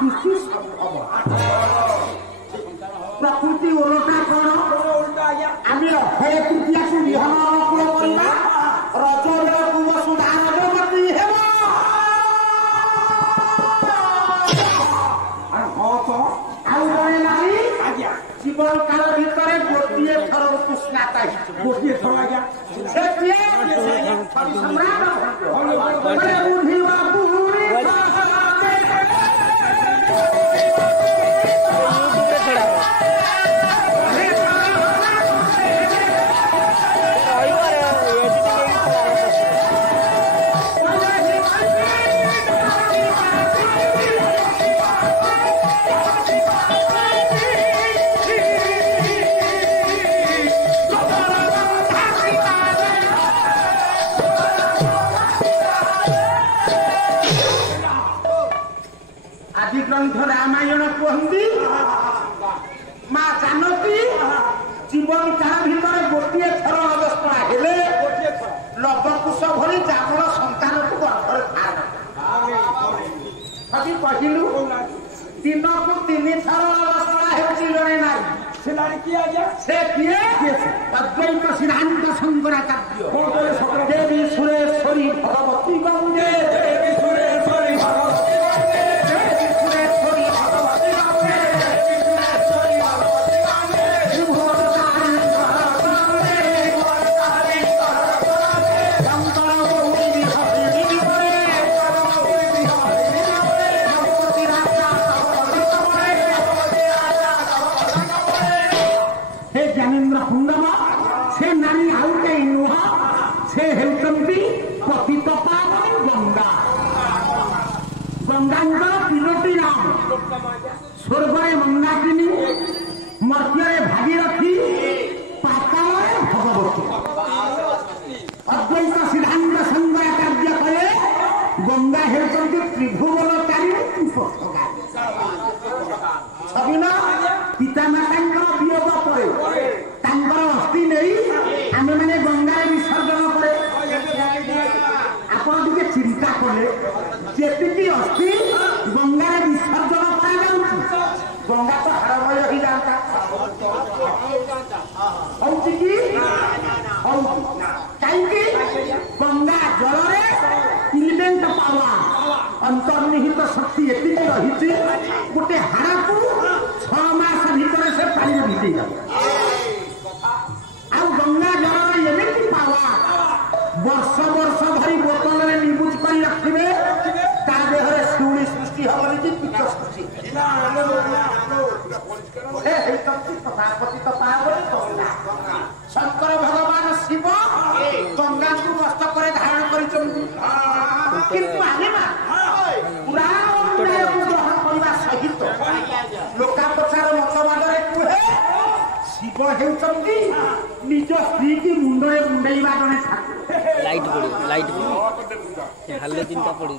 ସୃଷ୍ଟି ସବୁ ହବ। ପ୍ରକୃତି ଓଲଟା କଣ? ଆମେ ଅକ୍ଷୟ ତୃତୀୟାକୁ ବିହନ ଅନୁକୂଳ କରିବା, ରଜ ବେଳକୁ ବସୁଧା ରଜବତୀ ହେବ। ଆଉ ଜଣେ ନାରୀ ଜୀବନ କାଳ ଭିତରେ ଗୋଟିଏ ଥର ସ୍ନାତା ହେଇଛି। ଗୋଟିଏ ଥର ଆଜ୍ଞା ସେ କିଏ? ସମ୍ରାଟ ବୁଝିବା ବୁଢ଼ୀ ଗ୍ରନ୍ଥ ରାମାୟଣ କୁହନ୍ତି ମା ଜାନକୀ ଜୀବନ କାଳ ଭିତରେ ଗୋଟିଏ ଥର ଅବସ୍ଥା ହେଲେ ଲବକୁଶ ଭଳି ଯାବଳ ସନ୍ତାନକୁ ଗର୍ଭରେ ଥାଆନ୍ତି କହିଲୁ। ଦିନକୁ 3 ଥର ଅବସ୍ଥା ହେଉଛି ଜଣେ ନାରୀ। ସେ ନାରୀ କିଏ ଆଜ୍ଞା? ସେ କିଏ? ଅଦ୍ୱୈତ ସିଦ୍ଧାନ୍ତ ଶଙ୍କରାଚାର୍ଯ୍ୟ ଦେବୀ ସୁରେଶ୍ୱରୀ ଭଗବତୀ ଗଙ୍ଗେ ଦେବୀ ସୁରେଶ୍ୱରୀ ଭଗବତୀ स्वर्गरे मंदाकिनी, मर्त्य भागीरथी, पाताल भगवती। अद्वैत सिद्धांत शंकराचार्य कहे गंगा हेउछन्ति त्रिभुवनकारी त्रिपथगारी। सबना पितामातांकर वियोग परे तांकर अस्थि नहीं आमे माने गंगा विसर्जन करे। आपण टिके चिंता कले जेतिकी अस्थि गंगा विसर्जन गंगा तो हरमय ही जाता कहीं गंगा जल इलिमेंट पावर अंतर्निहित शक्ति एति रही गोटे हाड़ को 6 मास भीतर से पानी भिजे जाए। गंगा जल एमती पावर वर्ष वर्ष धरी बोतल में निबुज कर रखिए ता देहरे शिवली सृष्टि हबनी कि पित्त सृष्टि शंकर भगवान शिव गंगा को मस्तक धारण कर सहित लोकापचार मतवाद शिव हेउचंती निज स्त्री की मुंडे मुंडेइबा जने ठाकुर। लाइट हाले चिंता पड़ी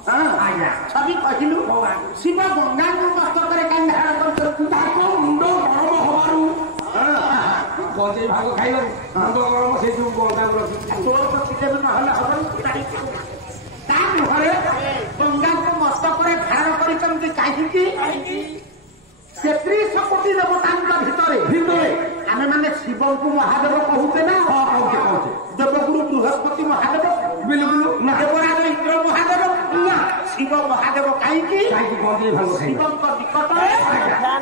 छवि कहिलु शिव गंगा को मस्तक रे कान धारण कर ताको मुंडो गरम होबारु बजे भाग खाइलो मुंडो गरम से जो गंगा को तोर तो किते न हले हबन ता घरे गंगा को मस्तक रे धारण करिसंती काहे की 33 कोटी देवतांका भितरे आमे माने शिव को महादेव कहूते ना देवगुरु बृहस्पति महादेव बिल्कुल देवराज इंद्र महादेव ना शिव महादेव कहीं शिव निकट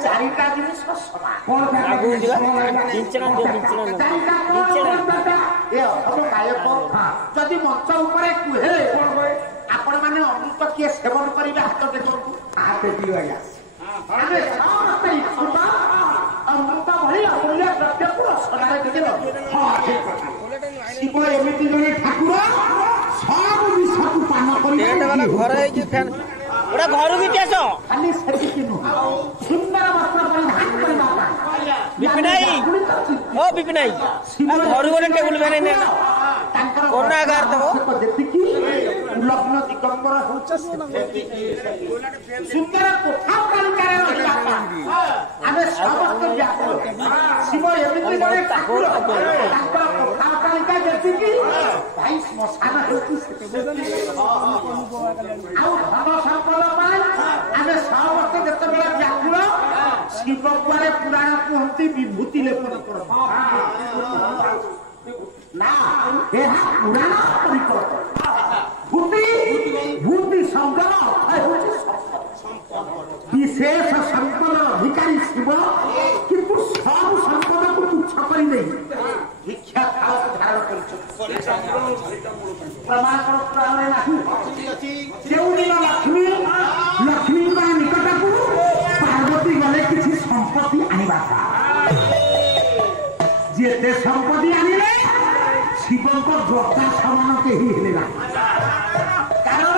चारिटा जिनिस समान गायक जदि मंच उपरे कुहे आपण माने अमृत किए सेवन करिवे हाथ देखु हाथ देखियो आज्ञा अमृत भली अमूल्य द्रव्य को रसनारे देखे शिव एमती जने ठाकुर सब विष को पान कर घर भी पेश खाली सेटिकी नु सुंदर वस्त्र परिधान करबा बिपिनाई ओ बिपिनाई घर गोरे टेबल बेने ने कोरोना आगार तो देखि लग्न दिगंबर होछ सुंदर कोठा कालिकारे रहिला आमे समस्त व्याकुल शिव एमती जने ठाकुर तांकर कोठा कालिका संख्या जेतिकी भाई श्मशान हेतु आउ धन संपद पाई आमे समस्त जेतेबेला व्याकुल शिव कुआरे पुराण कहती विभूति लेपन कर ना एहा पुराण परिकल्प भूति भूति शब्द विशेष संपद अधिकारी शिव किंतु सब संपद को तुच्छ कर भिक्षा खाओ धारण कर प्रमाण जो दिन लक्ष्मी लक्ष्मी निकट को पार्वती गले किसी संपत्ति आनिबा जेते संपत्ति आनिले शिव को जोता समान के ही हेलेगा कारण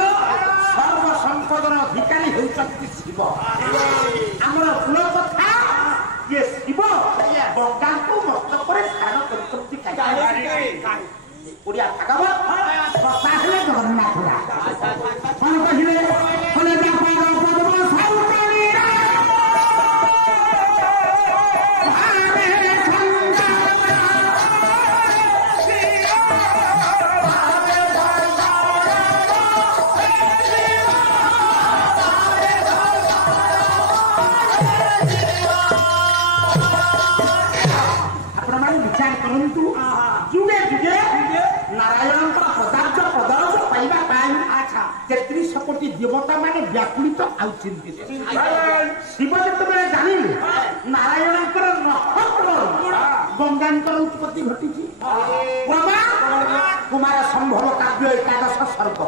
सर्व संपदर अधिकारी होती शिव आमर कुल कथा ये शिव गंगा को मस्तक पर स्नान करते ओडिया भागवत कथा हेले जगन्नाथ कौन कहिले कोटी देवता माने व्याकुलित आउ चिंतित शिव जेतेबेले जानिले नारायणकर नक्षत्र गंगांकर उत्पत्ति घटिछि कुमार संभव काव्य एकादश सर्ग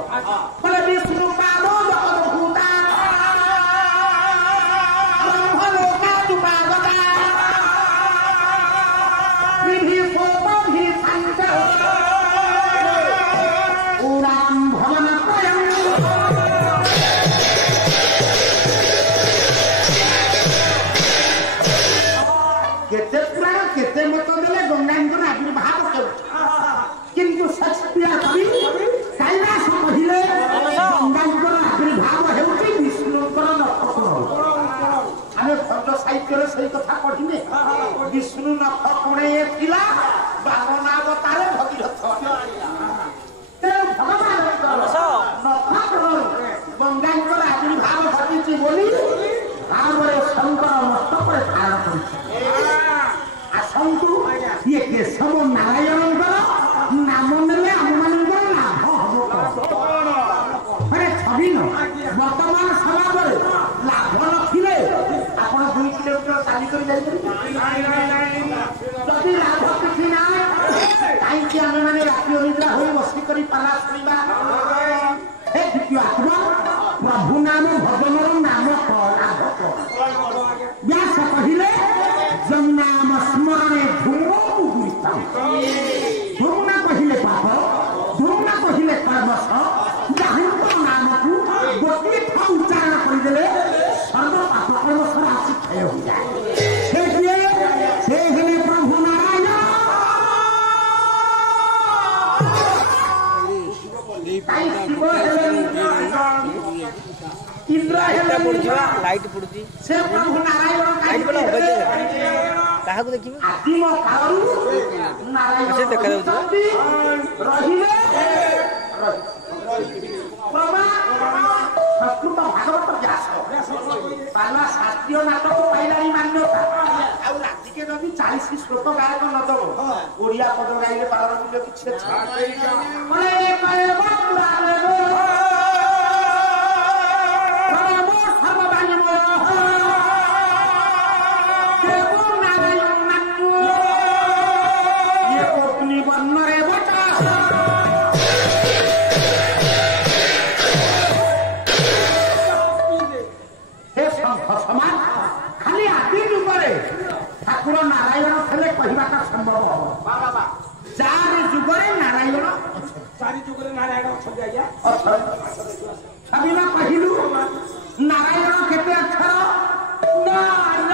फले विष्णु पादो जगत भूता ब्रह्मलोका दुपागता विधि सोम भी संकर उराम भवन प्रयम केते पुराण केते मत देले गंगांकर आविर्भाव किंतु सत्या कवि कैलास कहिले गंगांकर आविर्भाव हेउची विष्णुंकर नक्षत्र आमे खंड साहित्य रे सही कथा पढिने विष्णु नख कोणे थिला बामनावतार भगीरथ ते भगवान नक्षत्र गंगांकर आविर्भाव घटिछि बोली आमरे शंकर मस्तक पर धारण करछि आसंतु ये केशव नारायण नाम नेले आम मान लाभ हम अरे छवि न वर्तमान समाज लाभ नथिले आपण 2 किलोमीटर चाली कर जाई जदि लाभ किछि ना काई आम माने राति निद्रा होई बसी करी पाला सुनिबा हे द्वितीय आत्मा प्रभु नाम भजनर नाम लाभ व्यास कहिले जन्नाम स्मरणे धूम धूम ना कहिले पाप धूम ना कहिले कर्मस जाहिंक नाम को गोटे था उच्चारण करदेले सर्व पाप कर्मस राशि क्षय हो जाए से हेले प्रभु नारायण शिव हेले इंद्र हेले लाइट पड़ुची से प्रभु नारायण लाइट बोला काहा को देखिबे आदिम कालु नारायण से देखा जाउची रहिले बाबा संस्कृत भागवत व्यास पाला शास्त्रीय नाटक पाइलारी मान्यता आ राति के जदी 40 श्लोक गायक न दबो ओडिया पद गाइले पालन मूल्य किछ छै ओए कहे बापुरा लेबो परमो सर्वबाणीमय खाली आदि जुगे ठाकुर नारायण थे कहवा संभव हम चार जुगे नारायण चारि जुगे नारायण छवि कहलु नारायण केते अक्षर नारायण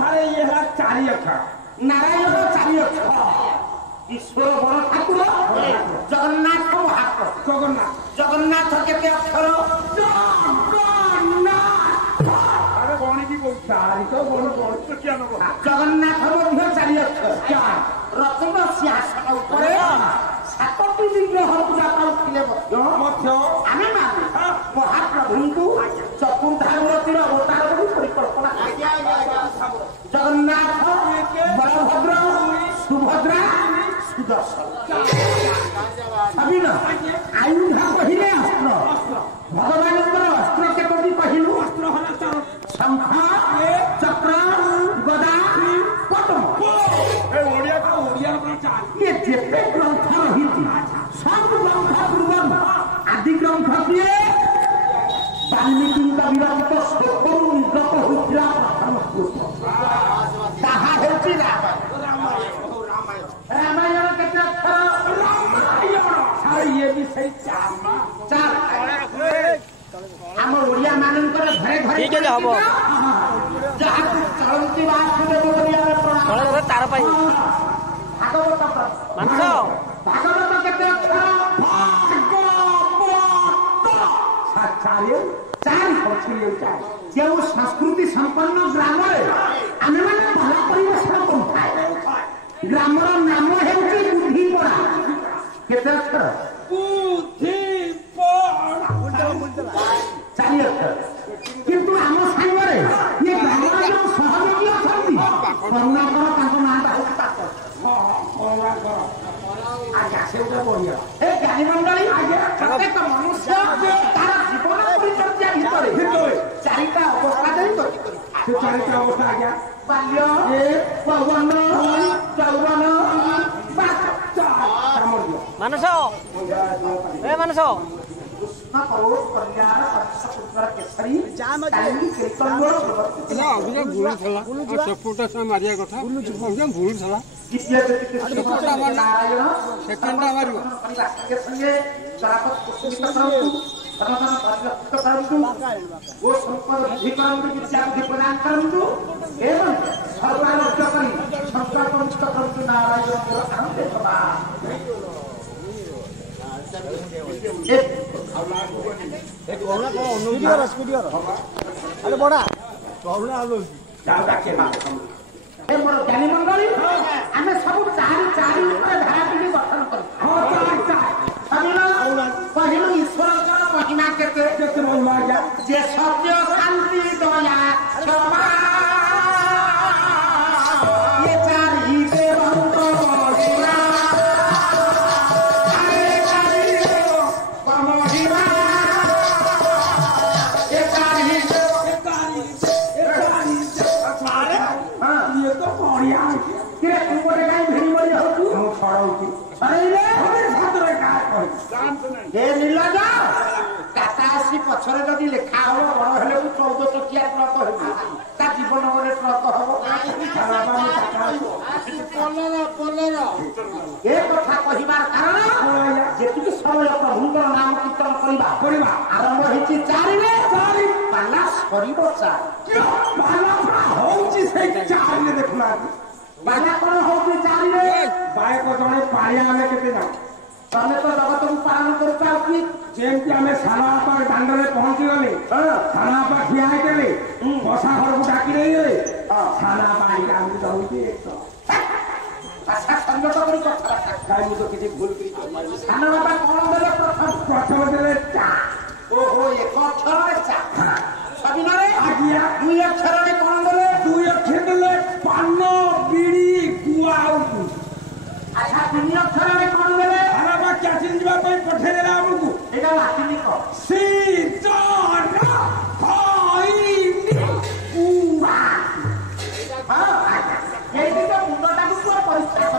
सारे ये 4 अक्षर नारायण 4 अक्षर ईश्वर बड़ ठाकुर जगन्नाथ महाप्रभु जगन्नाथ केते अक्षर जगन्नाथ मध्य 4 अक्षर ରତ୍ନ ସିଂହାସନ ଉପରେ 7ଟି ବିଗ୍ରହ ପୂଜା ପାଉଥିଲେ ମଧ୍ୟ ଆମେ ମହାପ୍ରଭୁଙ୍କୁ ଚତୁର୍ଦ୍ଧାମୂର୍ତ୍ତିର ଅବତାର ବୋଲି ପରିକଳ୍ପନା ଜଗନ୍ନାଥ ବଳଭଦ୍ର ସୁଭଦ୍ରା ସୁଦର୍ଶନ ଆୟୁଧ କହିଲେ ଅସ୍ତ୍ର ଭଗବାନଙ୍କର ଅସ୍ତ୍ର କେତୋଟି କହିଲୁ ଶଙ୍ଖ ଚକ୍ର ଗଦା ପଦ୍ମ ଯେତେ ଗ୍ରନ୍ଥ ରହିଛି ସବୁ ଗ୍ରନ୍ଥ ପୂର୍ବରୁ ଆଦି ଗ୍ରନ୍ଥ କିଏ ବାଲ୍ମୀକିଙ୍କ ବିରକ୍ତ ଶ୍ଲୋକରୁ ନିର୍ଗତ ହୋଇଥିଲା ପ୍ରଥମ ଶ୍ଲୋକ ତାହା ହେଉଛି ରାମାୟଣ କେତେ ଅକ୍ଷର ଇଏ ବି ସେଇ ଆମ ଓଡିଆ ମାନଙ୍କର ଘରେ ଘରେ ହବ ଯାହାକୁ ଚଳନ୍ତି ବାସୁଦେବ ବୋଲି ଆମେ ପ୍ରଣାମ ତାର ପାଇଁ ଭାଗବତ କେତେ ଅକ୍ଷର ଯେଉଁ ସଂସ୍କୃତି ସମ୍ପନ୍ନ ଗ୍ରାମରେ ଆମେମାନେ ଭଲ ପରିବେଷଣ କରୁଥାଏ ଗ୍ରାମର ନାମ ହେଉଛି ବୁଦ୍ଧିପଡ଼ା କେତେ ଅକ୍ଷର 4 ଅକ୍ଷର କିନ୍ତୁ ଆମ ସାଙ୍ଗରେ ଇଏ ଗ୍ରାମର ଯେଉଁ ସହଯୋଗୀ ଅଛନ୍ତି କରୁଣାକର ତାଙ୍କ ନାଁଟା ହେଉଛି 5 ଅକ୍ଷର ଏ ଜ୍ଞାନୀମଣ୍ଡଳୀ ପ୍ରତ୍ୟେକ ମନୁଷ୍ୟ ତାର ଜୀବନ ପରିଚର୍ୟା ଭିତରେ 4ଟା ଅବସ୍ଥା ଦେଇ ଗତି କରିଥାଏ 4ଟା ଅବସ୍ଥା ଆଜ୍ଞା ବାଲ୍ୟ ଯୌବନ ମାନସ କୃଷ୍ଣ କରୋଡ଼ କଲ୍ୟାଣ ପୁତ୍ର କେଶରୀ ମାରିବା କଥା ଭୁଲୁଥିଲା ଓ ସମ୍ପଦ ବୃଦ୍ଧି କରନ୍ତୁ ବିଦ୍ୟା ବୁଦ୍ଧି ପ୍ରଦାନ କରନ୍ତୁ ଏବଂ ସର୍ବାରୋଗ୍ୟ କରି ସଂସ୍କାର ପଞ୍ଚିତ କରନ୍ତୁ ନାରାୟଣଙ୍କର ଆନନ୍ଦ ସଭା ମୋର ଜ୍ଞାନୀ ମଣ୍ଡଳୀ ଆମେ ସବୁ 4 ଉପରେ ଧାରାଟିକୁ ଗଠନ କରୁ କହିଲୁ ଈଶ୍ୱରଙ୍କର ମହିମା କେତେ ଯେ ସତ୍ୟ ଶାନ୍ତି ଦୟା କ୍ଷମା ପଛରେ ଯଦି ଲେଖା ହବ ବଡ ହେଲେ 14 ଚକିଆ ଟ୍ରକ ହେବ ତା ଜୀବନ ଗୋଟେ ଟ୍ରକ ହବ ଏ କଥା କହିବାର କାରଣ ଯେତିକି ସମୟ ପ୍ରଭୁଙ୍କର ନାମ କୀର୍ତ୍ତନ କରିବା ଆରମ୍ଭ ହେଇଛି 4ରେ ପାଲା ସରିବ 4 ହଉଛି ସେଇ 4ରେ ଦେଖୁନାହାନ୍ତି ପାଲା କଣ ହଉଛି 4ରେ ବାୟକ ଜଣେ ପାଳିଆ ଆମେ କେତେ ଯାଉ ତମେ ତ ଜଗତକୁ ପାଳନ କରୁଛ ଆଉ କି ଯେମିତି ଆମେ ସାନ ବାପା ଦାଣ୍ଡରେ ପହଞ୍ଚିଗଲେ ସାନ ବାପା ଠିଆ ହେଇଗଲେ ବସା ଘରକୁ ଡାକି ଦେଇଗଲେ ସାନ ବାପା ଆଣିକି ଆମକୁ ଦଉଛି ସଂଯୋଗ କରି ମୁଁ ତ କିଛି ଭୁଲ ସାନ ବାପା କଣ ଦେଲେ ପ୍ରଥମ ଦେଲେ ଚା ଓହୋ 1 ଅକ୍ଷରରେ ଚା ସବିନରେ ଆଜ୍ଞା 2 ଅକ୍ଷରରେ କଣ ଦେଲେ 2 ଅକ୍ଷର ଦେଲେ ପାନ ବିଡ଼ି ଗୁଆ ଆଚ୍ଛା 3 ଅକ୍ଷରରେ କଣ ଦେଲେ କ୍ୟାଚିଂ ଯିବା ପାଇଁ ପଠେଇଦେଲେ ଆମକୁ ଏଇଟା ଲାଟିନି କହ ମୁଣ୍ଡଟାକୁ ପରିଷ୍କାର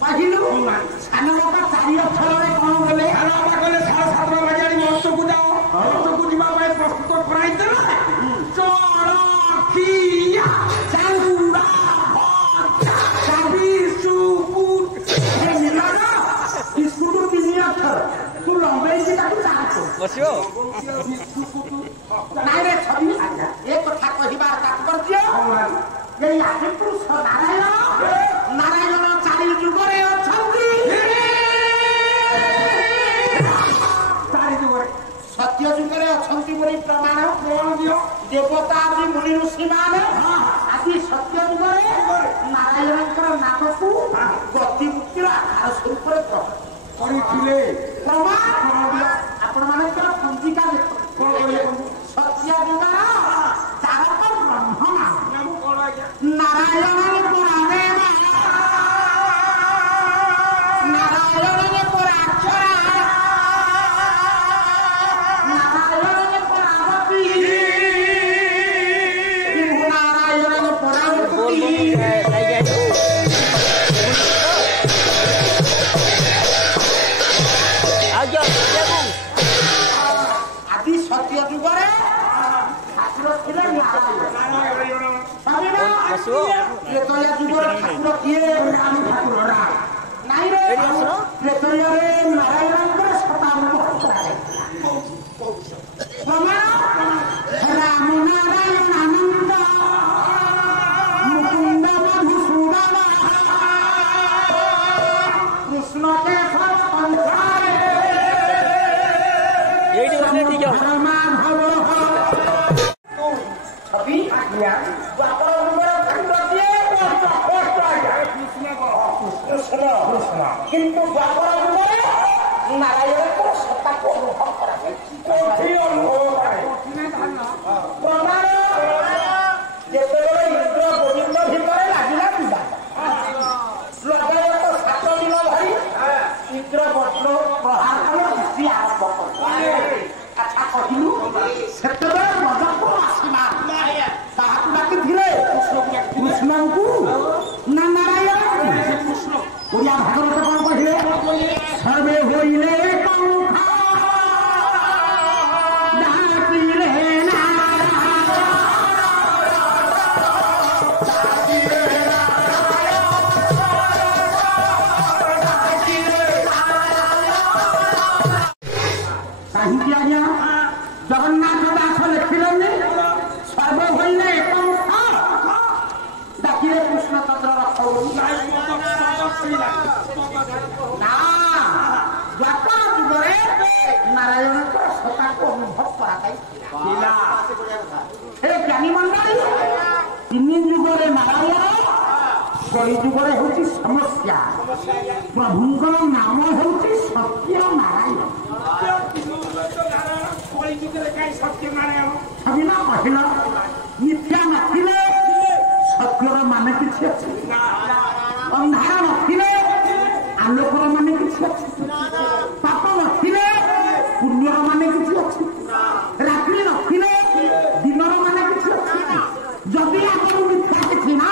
କହିଲୁ ସାନ ବାପା 4 ଅକ୍ଷରରେ କଣ ଗଲେ ସାନ ବାପା ଗଲେ 7:30 ବାଜିଆଣି ମହୋତ୍ସବକୁ ଯାଅ ମହୋତ୍ସବକୁ ଯିବା ପାଇଁ ପ୍ରସ୍ତୁତ କରାଇଦେଲେ ଚଳଖିଆ ଚାଉଡ଼ା ତୁ ଲମ୍ବେଇକି ତାକୁ ବସିବ ନାଇଁରେ ଛବି ଏ କଥା କହିବାର ତାତ୍ପର୍ଯ୍ୟ ଏଇ ଆଦିପୁରୁଷ ନାରାୟଣ 4 ଯୁଗରେ ଅଛନ୍ତି 4 ଯୁଗରେ ସତ୍ୟ ଯୁଗରେ ଅଛନ୍ତି ବୋଲି ପ୍ରମାଣ ଦିଅ ଦେବତା ଆଦି ମୁନି ଋଷିମାନେ ଆଜି ସତ୍ୟ ଯୁଗରେ ନାରାୟଣଙ୍କର ନାମକୁ ଗତିମୁକ୍ତିର ଆଧାର ସ୍ୱରୂପରେ କରିଥିଲେ ଆପଣ ମାନଙ୍କର ପଞ୍ଜିକା ସତ୍ୟ ଯୁଗର ଚାରକ ବ୍ରହ୍ମ ନାରାୟଣ କିନ୍ତୁ ନାରାୟଣଙ୍କର ସତ୍ତାକୁ ଅନୁଭବ କରାଯାଇଛି ଯେତେବେଳେ ଇନ୍ଦ୍ର ଗୋବିନ୍ଦ ଭିତରେ ଲାଗିଲା ବିବାଦ ଲଗାୟତ 7 ଦିନ ଧରି ଇନ୍ଦ୍ର ବଜ୍ର ପ୍ରହାର କଲେ ଋଷି ଆରମ୍ଭ କଲେ ଆଚ୍ଛା କହିଲୁ ସେତେବେଳେ ରଜକୁ ଆସିଲା କାହାକୁ ଡାକିଥିଲେ କୃଷ୍ଣଙ୍କୁ ନା ନାରାୟଣ ଓଡ଼ିଆ ଭାଗବତ କଣ କହିଲେ ସର୍ବେ ହୋଇଲେ କାହିଁକି ଆଜ୍ଞା ଜଗନ୍ନାଥ ଦାସ ଲେଖିଲେନି ସର୍ବେ ହୋଇଲେ ଡାକିଲେ କୃଷ୍ଣଚନ୍ଦ୍ର ରଥ ଦ୍ୱାପର ଯୁଗରେ ନାରାୟଣଙ୍କର ସତ୍ତାକୁ ଅନୁଭବ କରାଯାଇଥିଲା ସେ ଜ୍ଞାନୀ ମଣ୍ଡଳୀ 3 ଯୁଗରେ ନାରାୟଣ କଳି ଯୁଗରେ ହେଉଛି ସମସ୍ୟା ପ୍ରଭୁଙ୍କର ନାମ ହେଉଛି ସତ୍ୟ ନାରାୟଣ ଛବିନା କହିଲ ମିଥ୍ୟା ନଥିଲେ ସତ୍ୟର ମାନେ କିଛି ଅଛି ଅନ୍ଧାର ନଥିଲେ ଆଲୋକର ମାନେ କିଛି ଅଛି ପାପ ନଥିଲେ ପୁଣ୍ୟର ମାନେ କିଛି ଅଛି ରାତ୍ରି ନଥିଲେ ଦିନର ମାନେ କିଛି ଅଛି ଯଦି ଆମର ମିଥ୍ୟା କିଛି ନା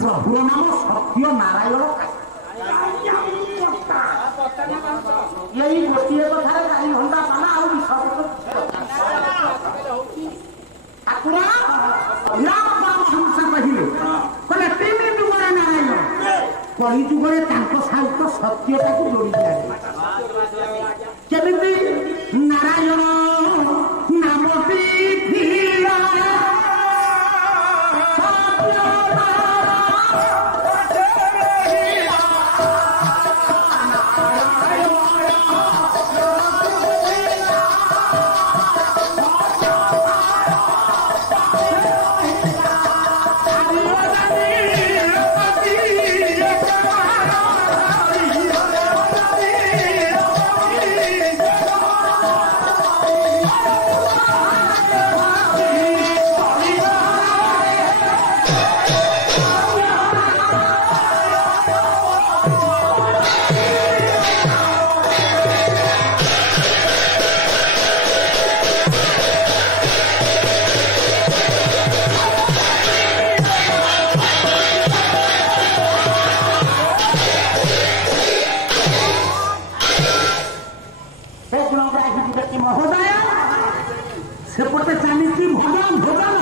ପ୍ରଭୁର ନାମ ସତ୍ୟ ନାରାୟଣ ଏଇ ଗୋଟିଏ କଥାରେ 4 ଘଣ୍ଟା ପାଲା ଆଉ ବିଷୟ ଠାକୁର କହିଲେ କହିଲେ 3 ଯୁଗରେ ନାରାୟଣ କଳି ଯୁଗରେ ତାଙ୍କ ସହିତ ସତ୍ୟଟାକୁ ଯୋଡ଼ି ଦିଆଯାଏ କେମିତି ନାରାୟଣ ନାମଟି ଥିଲା सेपटे चली भजन भोजन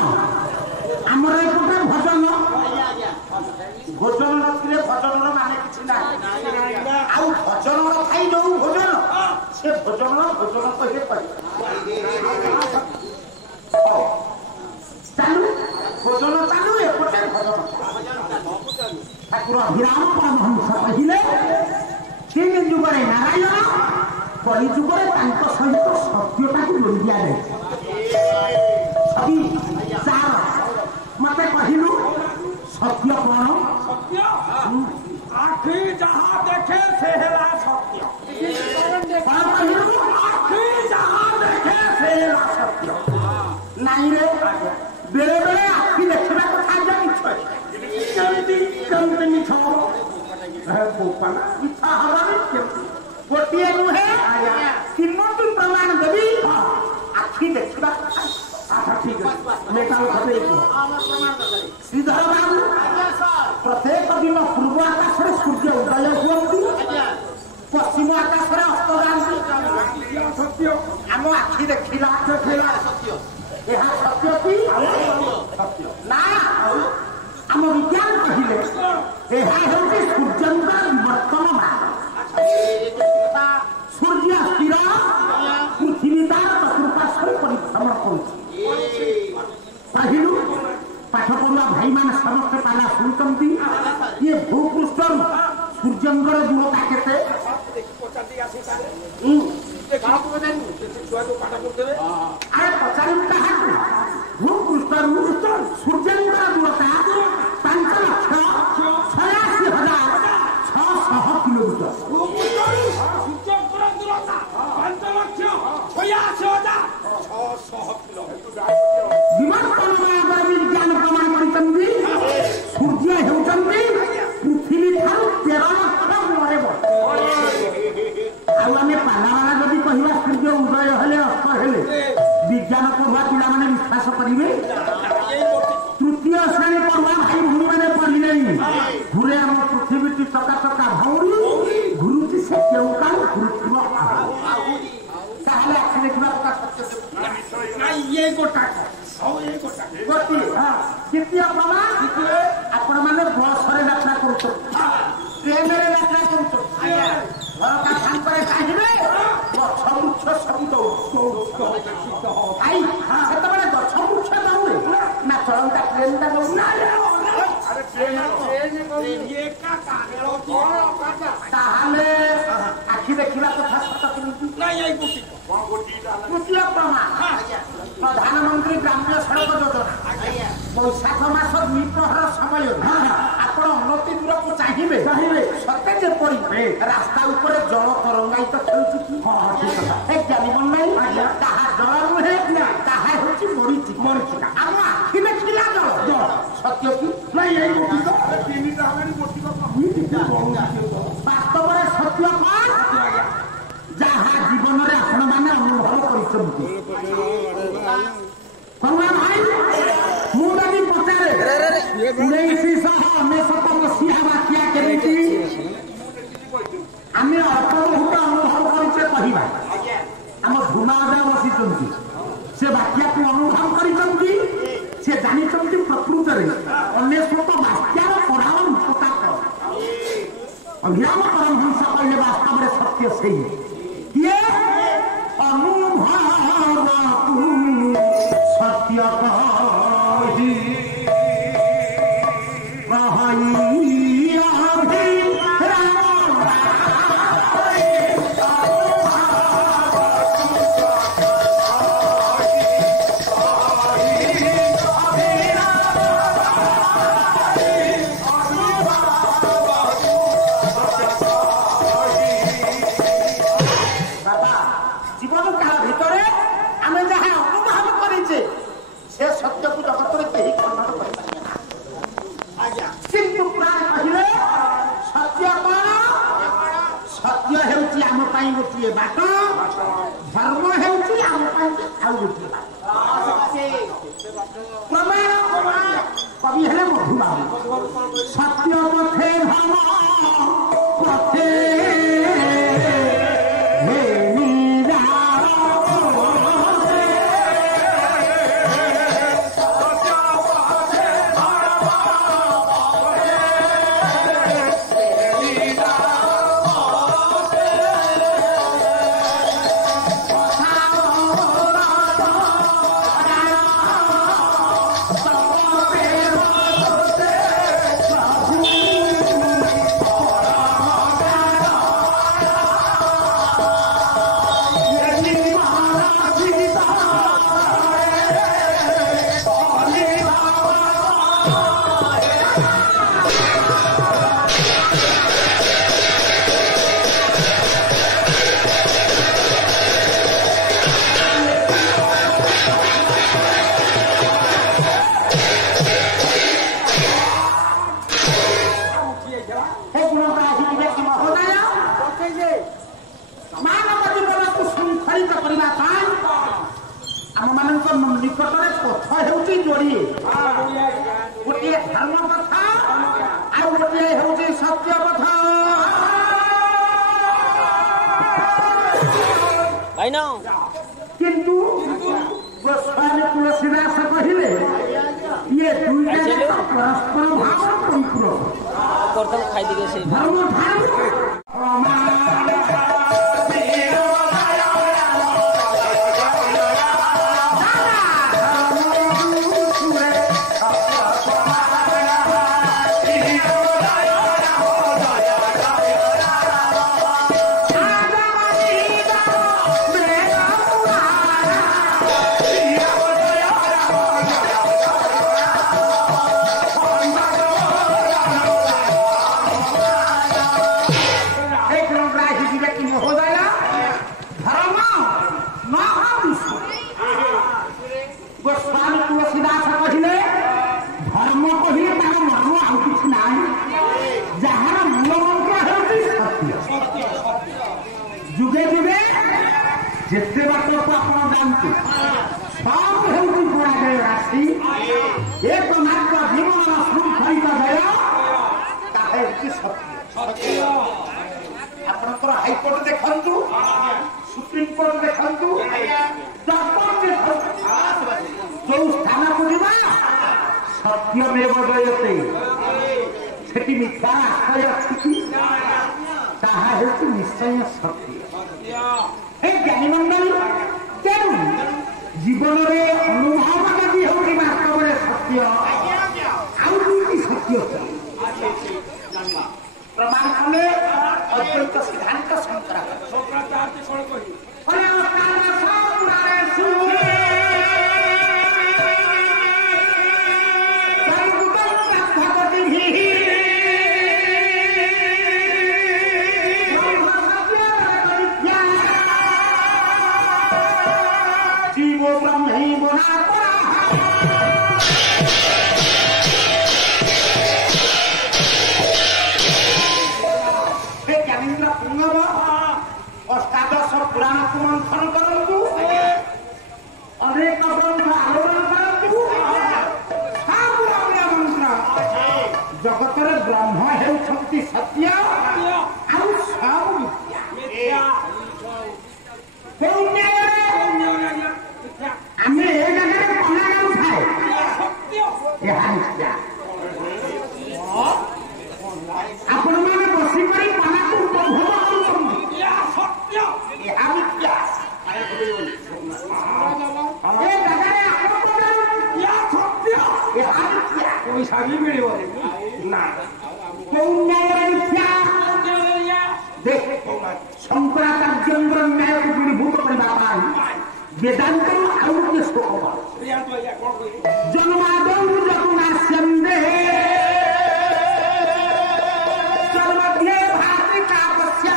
आमर एपटे भजन भोजन नथिले भजन माने किछि ना आउ भजन खाई जो भोजन से भोजन भोजन कहे चालू भोजन चालू एपटे भजन ठाकुर अभिराम परमहंस कहिले तीन जुगरे नारायण कलि जुगरे तांको सहित सत्यता को जोड़ी दिया जाए छवि चार मते कहिलु सत्य कौन सत्य आखि जहाँ देखे से हेला सत्य आखि जहाँ देखे से हेला सत्य नहीं रे बेले बेले आखि देखा कथा केमती मिछ बोपाना इच्छा हमारी गोटे नुहे तीनोटी प्रमाण देवी आखि देखा अच्छा ठीक है मेटा श्रीधर बाबू प्रत्येक दिन पूर्व आकाश सूर्य उदय हुए पश्चिम आकाश अस्त जाती सत्य आम आखि देखला सत्य यह सत्य कि ना आम विज्ञान कहले यह हूँ सूर्यंकर वर्तमान सूर्य स्थिर पृथ्वी तार चतुर्पार्श्व परिभ्रमण कहिलु पाठ पढ़ुआ भाई मान समस्त पाला शुणुंती ये भूपृष्ठ सूर्यंकर दूरता केते अरे पचार भूपृष्ठ सूर्यंकर दूरता 5,86,600 किलोमीटर विज्ञान प्रमाण कर सूर्य होती पृथ्वी ठार 13 लक्ष आम पालावाला जदि कहवा सूर्य उदय हेले अस्त हेले विज्ञान पढ़ुआ पिला माने विश्वास करेंगे तृतीय श्रेणी पढ़ुआ भाई भूमि मैंने पढ़िले घूरे आम पृथ्वी चका चका भौरी घुरुची से क्यों का घुरुव आखि देखा ये गोटा गोटे द्वितीय प्रमाण आपण मैंने बस यात्रा कर ट्रेन यात्रा कर झरका फांकरे चाहिए गछ वृक्ष सब आई से गछ वृक्ष दौड़े ना चलता ट्रेन टा आखि देखा कथा सत तृतीय प्रमाण प्रधानमंत्री ग्राम्य सड़क योजना बैशाख मास द्विप्रहर समय आप उन्नति दूर को चाहिए सत्य जेपरी रास्ता उपर जल तरंगायित खेलुची ज्ञानी मन नहीं ताहा जल नुहे ताहा हूँ मरीचिका आम आखि देखला जल सत्य कि वास्तव में सत्य जहाँ जीवन में आपण मैंने अनुभव कर भाई मुझे पचारे 1999 मसीहा बात्या केमिति आम अल्प बहुत अनुभव करे कहवा आम धूमादय बसी से बात्या को अनुभव कर जानी प्रकृत में 1900 बात्यार प्रभाव रूपता अभिराम परमहंस कहले वास्तव में सत्य से ये अनुभव सत्य सत्य को जगत में कहीं खंडन किंतु प्राण कहले सत्य कौन सत्य हेउची आम पाई गोटे बाट धर्म हेउची आम पाई आउ गोटे प्रमाण कवि हेले मधुबाबू सत्य पथे धर्म पथे उत्साहित करने आम मान निकट में पथ होती जोड़िए गोटे धर्म कथा आ गोटे हूँ सत्य कथा किंतु गोस्वामी तुलसीदास कहले ये दुईटा परस्पर भाव परिपूरक धर्म जिते बात आप जानते सब हूँ गुणाजय राशि एकमात्र जीवन शृंखलित जय ताहे सत्य आपणकर हाइकोर्ट देखु सुप्रीम कोर्ट देखु जो स्थान को जा सत्यमेव जयते से मिथ्या आश्रय अच्छी ताहा निश्चय सत्य ज्ञानी मंडल तेणु जीवन में अनुभव जदि होगी वास्तव में सत्य आउटी सत्य प्रमाण कले अद्वैत सिद्धांत शंकराचार्य अष्टादश पुराण को मंथन करूँ अनेक ग्रंथ आलोचना करूँ मंत्र जगत ब्रह्म होती सत्य आम ए जगह आपण मैंने बसिक पना को उपभोग शंकराचार्य न्याय को दृढ़ीभूत करने वेदांत आउट श्लोक जन्मादौ जगुनास्यन्दे सर्वज्ञे भाति कापस्य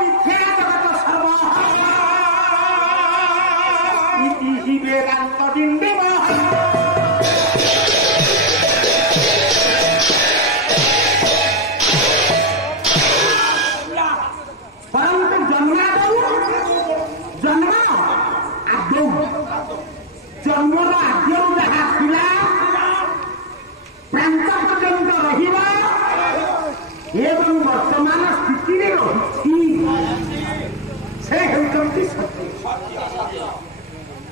मिथ्या जगत सर्वः इति हि वेदांत दिन्दवः जन्मर आद्य जहाँ प्रांत पर्यंत एवं वर्तमान स्थिति से होती सत्य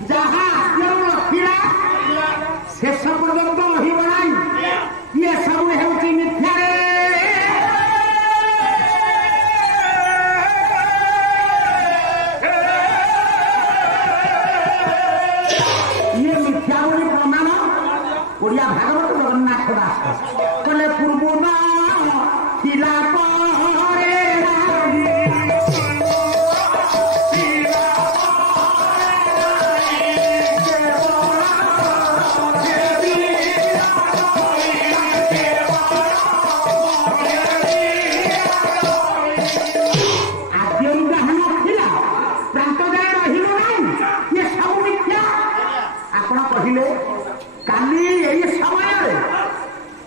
जहाँ आद्य रखिला शेष पर्यंत रही ये सब होती मिथ्या ओडिया भागवत जगन्नाथ दास कले पूर्व न थिला काली यही समय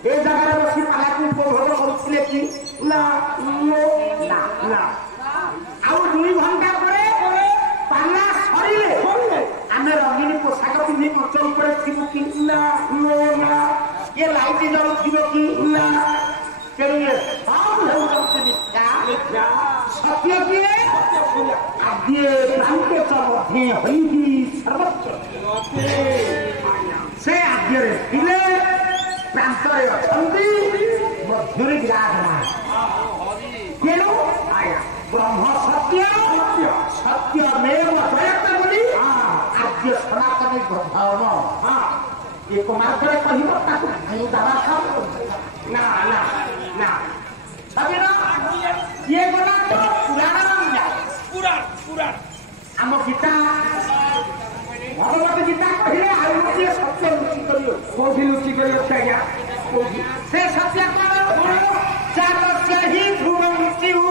ए जगह बसी पाला को उपभोग करथिले कि ना ना ना 2 ঘন্টা পরে পালা সরিলে আমি রঙিন পোশাক পিন্ধি মঞ্চ উপরে থিবু কি না না এ লাইট জলুথিব কি না তেଣୁ সব ହେଉଛନ୍ତି ମିଥ୍ୟା ସତ୍ୟ କିଏ ଆଦିଏ ପ୍ରାନ୍ତୋଚ ମଧ୍ୟ ହୋଇଛି ସର୍ବୋଚ୍ଚ ସେ ଆଦ୍ୟରେ ଥିଲେ ପ୍ରାନ୍ତରେ ଅଛନ୍ତି ମଧ୍ୟରେ ବିରାଜମାନ ତେଣୁ ବ୍ରହ୍ମ ସତ୍ୟ ସତ୍ୟ ମେବ ଜୟତେ ବୋଲି ଆଦ୍ୟ ସନାତନୀ ଧର୍ମ ଏକ ମାର୍ଗରେ କହିବ ତାକୁ ଦେବା ନା ନା ନା ଛବିର ଇଏ ଗଲା ତ ପୁରାଣ ପୁରାଣ ଆମ ଗୀତା ଭଗବତ ଗୀତା କହିଲେ ଆଉ ଗୋଟିଏ ସତ୍ୟ ଲୁଚି କରିବ କୋଉଠି ଲୁଚି କରିବ ଆଜ୍ଞା ସେ ସତ୍ୟ କଣ ଚାଲସ୍ୟ ହି ଧ୍ରୁବଂ ଚିଉ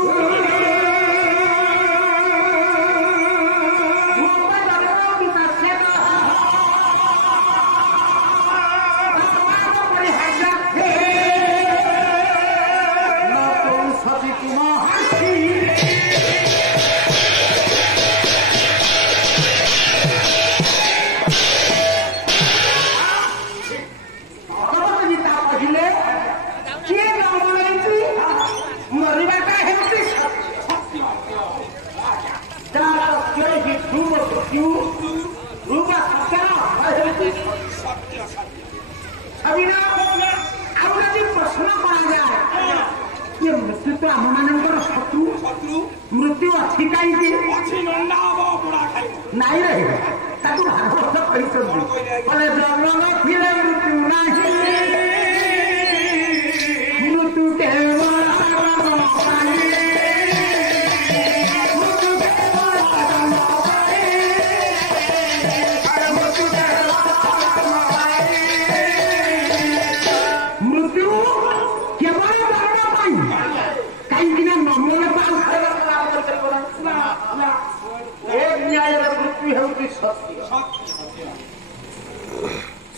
मृत्यु तो आम मान शत्रु मृत्यु अच्छी कहीं नाई रहे भागवत कहते जन्म फिर मृत्यु नहीं मृत्यु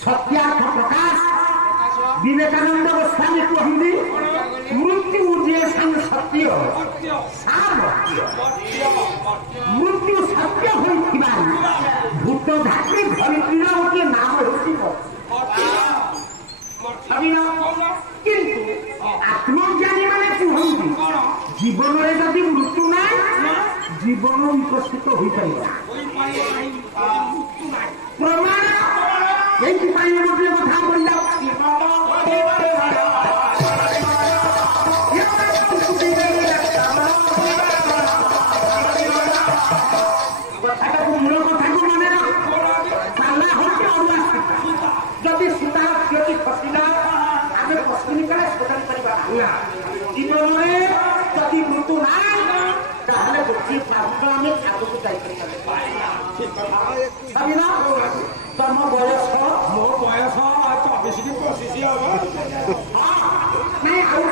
सत्यार्थ प्रकाश विवेकानंद गोस्वामी कहते मृत्यु जे सत्य मृत्यु सत्य होता भूत धात्री धरित्री गोटे नाम किंतु आत्मज्ञानी मैंने कहते जीवन में जदि मृत्यु ना जीवन विकसित हो पार प्रमाण गोटे कथा बोला कथा को मूल कथा को मन पाला हूँ जदि सूतार क्षति खसला आम पश्चिमी काले शोधन करवा जीवन में जदि मृत्यु ना गोटे प्राप्त आम आगे जाना तम बयस मो बयस 24 कि 25 नहीं आउ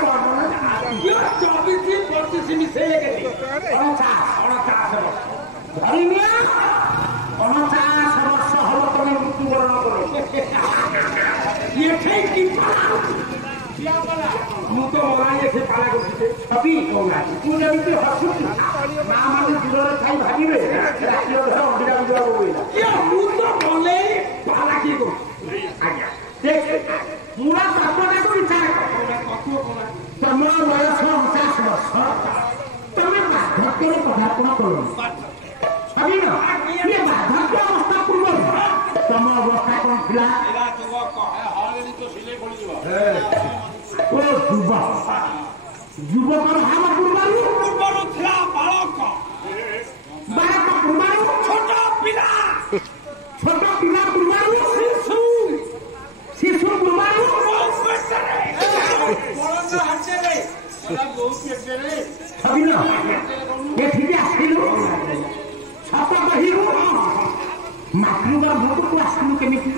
24 25 मिसे 49 धरिनिया 49 वर्ष हम तुम मृत्युवरण करो ये ठीक कि मुझे मना ये पाला करते सभी तू जमी हसु ना मान दूर खाई भागे राति अंडा बुझा मुझे भले पाला किए कर देख मुड़ा तत्वटा को विचार तुम बयस 49 वर्ष तुम्हें बार्धक्य पदार्पण करो सभी ये बार्धक्य अवस्था पूर्व तुम अवस्था कौन था युवकर भाव पूर्व था बालक बालक पूर्व छोट पिला पूर्व शिशु पूर्व ठीक आसिलु छत कहिलु मातृगर्भ को आसिलु केमिति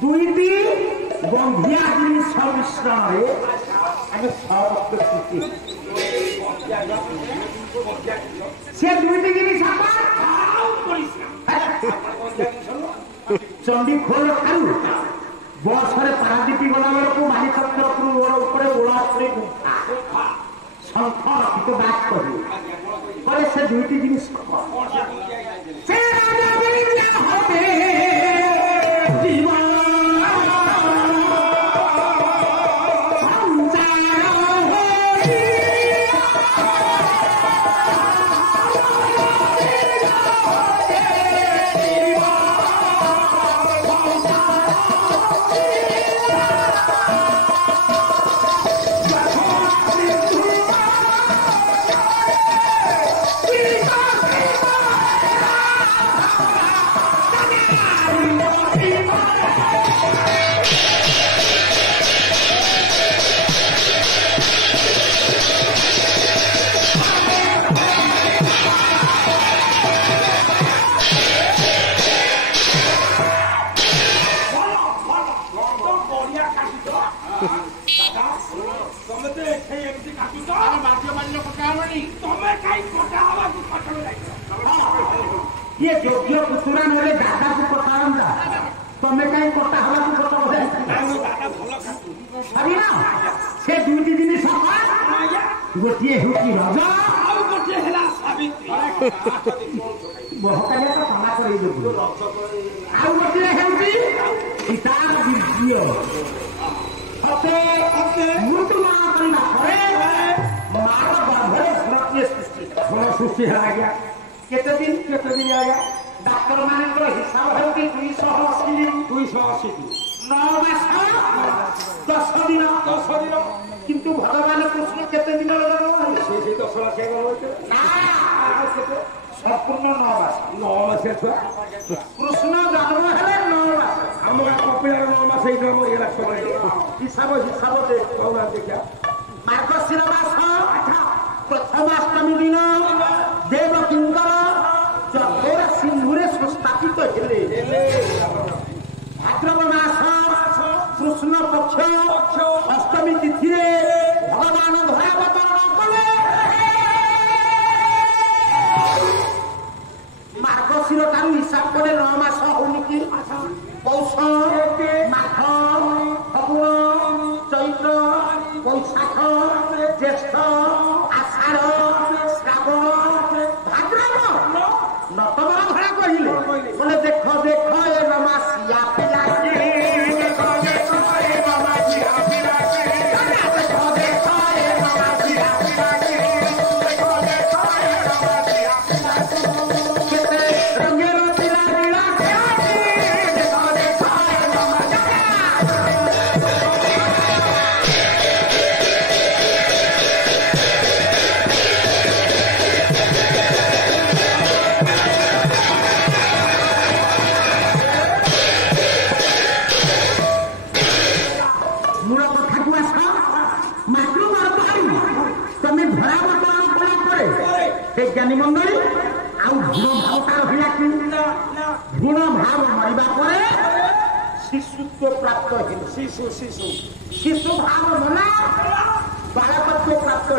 दुईटी बंधिया जिनिस मिश्रण से दुईटी जिनिस चंडी खोल खाऊ बसरे पारादीपी गला बेलू मानिचंद्रपुर रोड उपर ओलाश्री गुंफा शंख रखित बात करे से दुईटी जिनिस ये योग्य पुतुरा मेरे दादा को पकाऊंगा तुम्हें कहीं कोटा हवा को पका हो सरी ना से दुईटी दिन गोटे होती रजा बहकालिया तो मना कर गोटे होती सीतार विद्य मृत्यु मार मार गर्भरे सृष्टि है गया केते दिन आ गया डाक्टर मान हिसाब है कि 280 दिन 9 मास 10 दिन किंतु भगवान कृष्ण केते दिन से 10 लाख संपूर्ण 9 मास छुआ कृष्ण जन्म है 9 मास हम कपिला 9 मास हिसाब दे देखा मार्गशीर मास प्रथमाष्टमी दिन देवकिंकर चतुर सिंधुरे संस्थापित हेले भाद्रव मास कृष्ण पक्ष अष्टमी तिथि भगवान धरावतरण कले मार्गशीर ठारू हिसाब करे 9 मास होनी कि पौष माघ फगुण चैत्र वैशाख ज्येष्ठ आषाढ़ श्रावण भाद्रव नतमर धरा कहले बोले देख ए नमासिया पिला ज्ञानी मंडली गुण भाव मरवा पर शिशुत्व प्राप्त शिशु भाव मना बालकत्व प्राप्त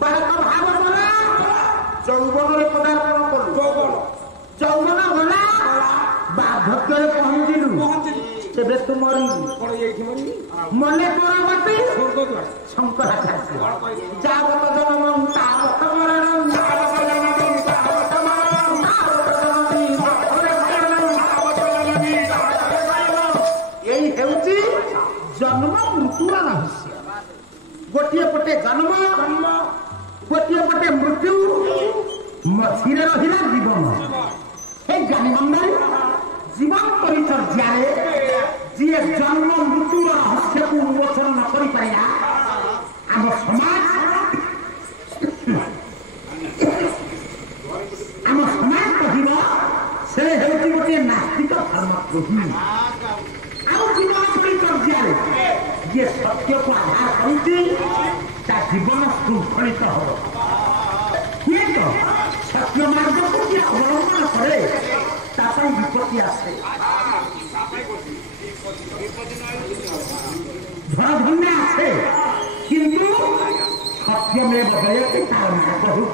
बालक भाव मना चौवन पदार्पण कलु चौवन गला बार्धक्य पहुंचलु तेरे तू मरी मन परवर्ती शंकराचार्य जावत जन्म तावत मरणम यही हेउची जन्म मृत्युर रहस्य गोटे पटे जन्म गोटे पटे मृत्यु मझिरे रहिला जीवन हे ज्ञानी मंडली जीवन परिचर्या जी जन्म मृत्यु रहस्य को उन्मोचन न कर पाया आम समाज कह से गोटे नास्तिक धर्मद्रोही आउ जीवन परिचर्या ये सत्य को आधार कर जीवन शृंखलित हो सत्य मार्ग को अवलंबन करे विपत्ति आसे धन्य आसे किंतु सत्य में बदले कारण बहुत